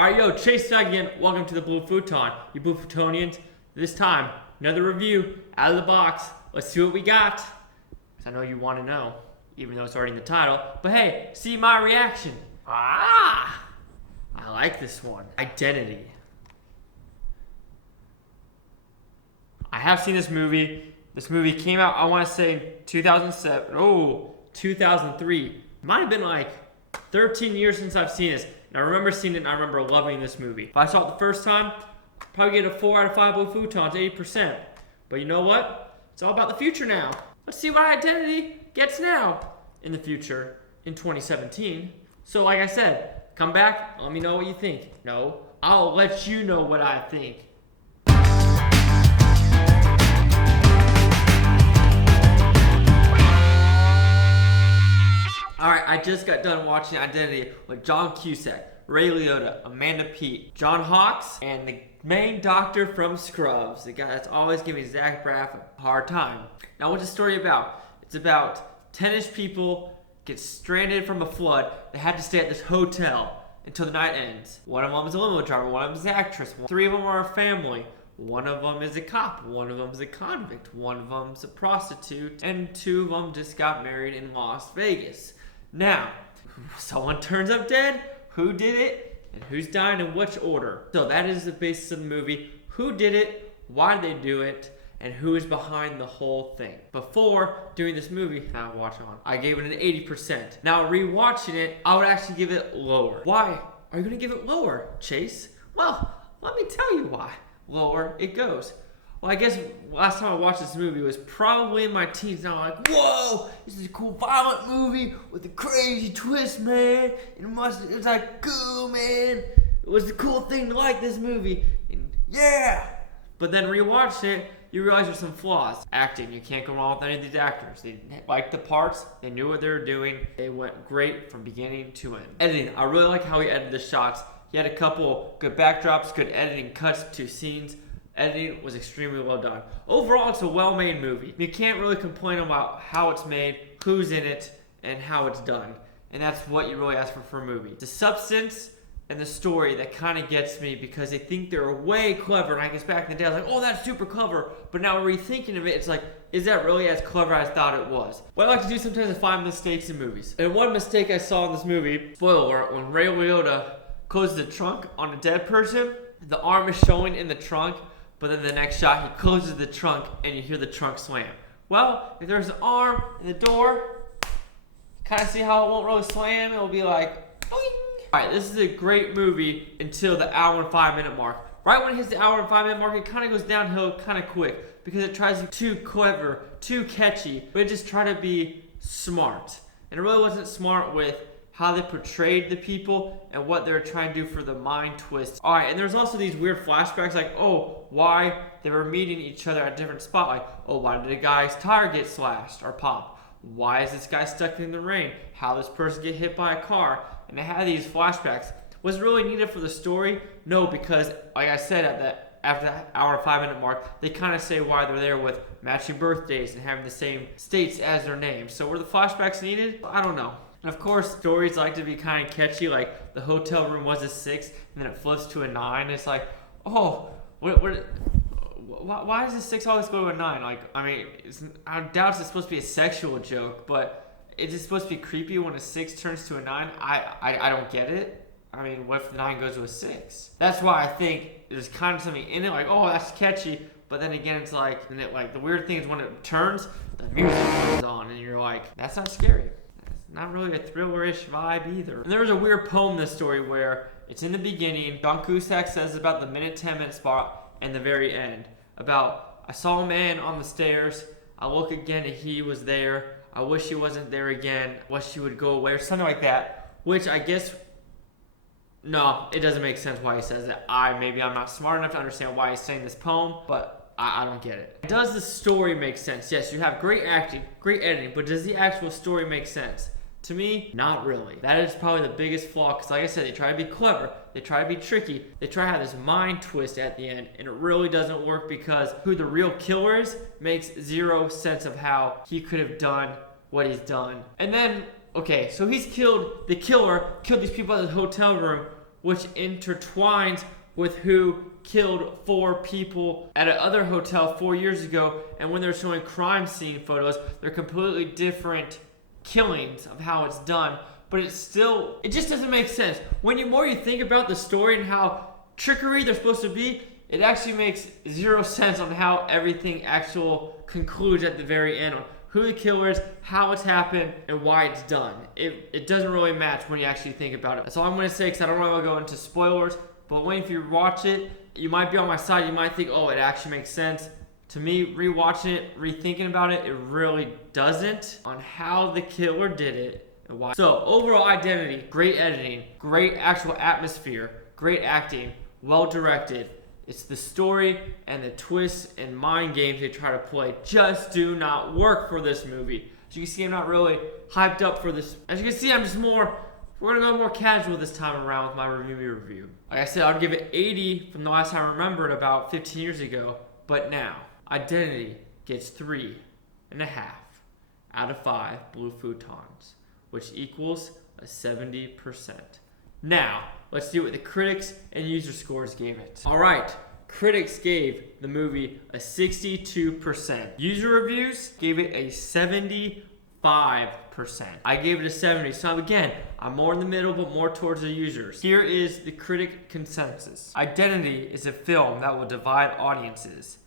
Alright, yo, Chase back again. Welcome to the Blue Futon, you Blue Futonians. This time, another review out of the box. Let's see what we got. 'Cause I know you want to know, even though it's already in the title. But hey, see my reaction. I like this one. Identity. I have seen this movie. This movie came out, I want to say, 2007. 2003. Might have been like 13 years since I've seen this. And I remember seeing it and I remember loving this movie. If I saw it the first time, I'd probably get a 4 out of 5 Blue Futons, 80%. But you know what? It's all about the future now. Let's see what Identity gets now in the future in 2017. So like I said, come back, let me know what you think. No, I'll let you know what I think. Alright, I just got done watching Identity with John Cusack, Ray Liotta, Amanda Peet, John Hawkes, and the main doctor from Scrubs, the guy that's always giving Zach Braff a hard time. Now, what's the story about? It's about 10-ish people get stranded from a flood. They have to stay at this hotel until the night ends. One of them is a limo driver, one of them is an actress, 3 of them are a family. One of them is a cop, one of them is a convict, one of them is a prostitute, and 2 of them just got married in Las Vegas. Now, someone turns up dead, who did it, and who's dying in which order. So that is the basis of the movie. Who did it, why did they do it, and who is behind the whole thing. Before doing this movie, I gave it an 80%. Now rewatching it, I would actually give it lower. Why are you gonna give it lower, Chase? Well, let me tell you why. Lower it goes. Well, I guess last time I watched this movie was probably in my teens. Now I'm like, whoa, this is a cool violent movie with a crazy twist, man. It was like, cool, man. It was the cool thing to like this movie. And yeah. But then rewatched it, you realize there's some flaws. Acting, you can't go wrong with any of these actors. They liked the parts, they knew what they were doing. They went great from beginning to end. Editing, I really like how he edited the shots. He had a couple good backdrops, good editing cuts to scenes. Editing was extremely well done. Overall, it's a well-made movie. You can't really complain about how it's made, who's in it, and how it's done. And that's what you really ask for a movie. The substance and the story that kind of gets me because they think they're way clever. And I guess back in the day, I was like, oh, that's super clever. But now rethinking of it, it's like, is that really as clever as I thought it was? What I like to do sometimes is find mistakes in movies. And one mistake I saw in this movie, spoiler alert, when Ray Liotta closes the trunk on a dead person, the arm is showing in the trunk. But then the next shot, he closes the trunk and you hear the trunk slam. Well, if there's an arm in the door, kind of see how it won't really slam. It'll be like, boing. All right, this is a great movie until the hour and 5 minute mark. Right when it hits the hour and 5 minute mark, it kind of goes downhill kind of quick because it tries to be too clever, too catchy, but it just tried to be smart. And it really wasn't smart with how they portrayed the people and what they were trying to do for the mind twist. All right, and there's also these weird flashbacks like, oh, why they were meeting each other at a different spot. Like, oh, why did a guy's tire get slashed or pop? Why is this guy stuck in the rain? How this person get hit by a car? And they had these flashbacks. Was it really needed for the story? No, because like I said, after the hour and 5 minute mark, they kind of say why they're there with matching birthdays and having the same states as their names. So were the flashbacks needed? I don't know. And of course, stories like to be kind of catchy, like the hotel room was a 6, and then it flips to a 9. It's like, oh, why does the 6 always go to a 9? Like, I mean, I doubt it's supposed to be a sexual joke, but is it supposed to be creepy when a 6 turns to a 9? I don't get it. I mean, what if the 9 goes to a 6? That's why I think there's kind of something in it, like, oh, that's catchy. But then again, it's like, the weird thing is when it turns, the music comes on, and you're like, that's not scary. Not really a thriller-ish vibe either. And there was a weird poem in this story where it's in the beginning. John Cusack says about the 10-minute spot and the very end. About, I saw a man on the stairs. I look again and he was there. I wish he wasn't there again. Wish he would go away or something like that. Which I guess, no, it doesn't make sense why he says that. Maybe I'm not smart enough to understand why he's saying this poem, but I don't get it. Does the story make sense? Yes, you have great acting, great editing, but does the actual story make sense? To me, not really. That is probably the biggest flaw, because like I said, they try to be clever, they try to be tricky, they try to have this mind twist at the end, and it really doesn't work because who the real killer is makes 0 sense of how he could have done what he's done. And then, okay, so the killer killed these people at the hotel room which intertwines with who killed 4 people at another hotel 4 years ago. And when they're showing crime scene photos, they're completely different killings of how it's done. But it just doesn't make sense. When the more you think about the story and how trickery they're supposed to be, it actually makes 0 sense on how everything actual concludes at the very end, on who the killer is, how it's happened, and why it's done. It doesn't really match when you actually think about it. That's all I'm going to say, because I don't really want to go into spoilers. But when if you watch it, you might be on my side. You might think, oh, it actually makes sense. To me, rewatching it, rethinking about it, it really doesn't on how the killer did it and why. So overall identity, great editing, great actual atmosphere, great acting, well directed. It's the story and the twists and mind games they try to play just do not work for this movie. As you can see, I'm not really hyped up for this. As you can see, we're gonna go more casual this time around with my review. Like I said, I'd give it 80 from the last time I remembered about 15 years ago. But now, Identity gets 3.5 out of 5 blue futons, which equals a 70%. Now, let's see what the critics and user scores gave it. Alright, critics gave the movie a 62%. User reviews gave it a 75%. I gave it a 70. So again, I'm more in the middle, but more towards the users. Here is the critic consensus. Identity is a film that will divide audiences.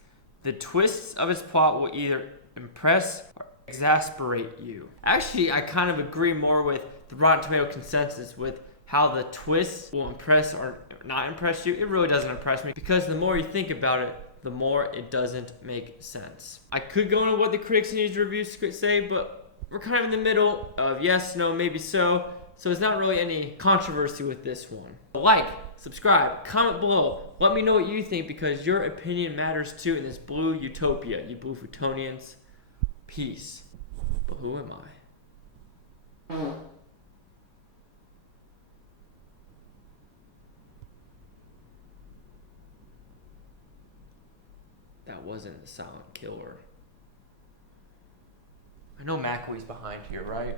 The twists of its plot will either impress or exasperate you. Actually, I kind of agree more with the Rotten Tomato consensus with how the twists will impress or not impress you. It really doesn't impress me, because the more you think about it, the more it doesn't make sense. I could go into what the critics and user reviews say, but we're kind of in the middle of yes, no, maybe so. So there's not really any controversy with this one. Like, subscribe, comment below. Let me know what you think, because your opinion matters too in this blue utopia, you blue Futonians. Peace. But who am I? That wasn't the silent killer. I know McGinley's behind here, right?